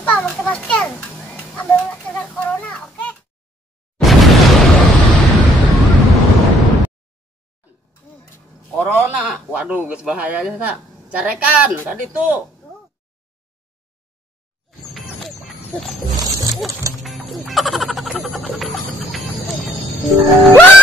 lupa pakai masker. Sambil kena corona, oke? Corona, waduh, guys bahayanya tak. Carekan tadi tuh. Wah!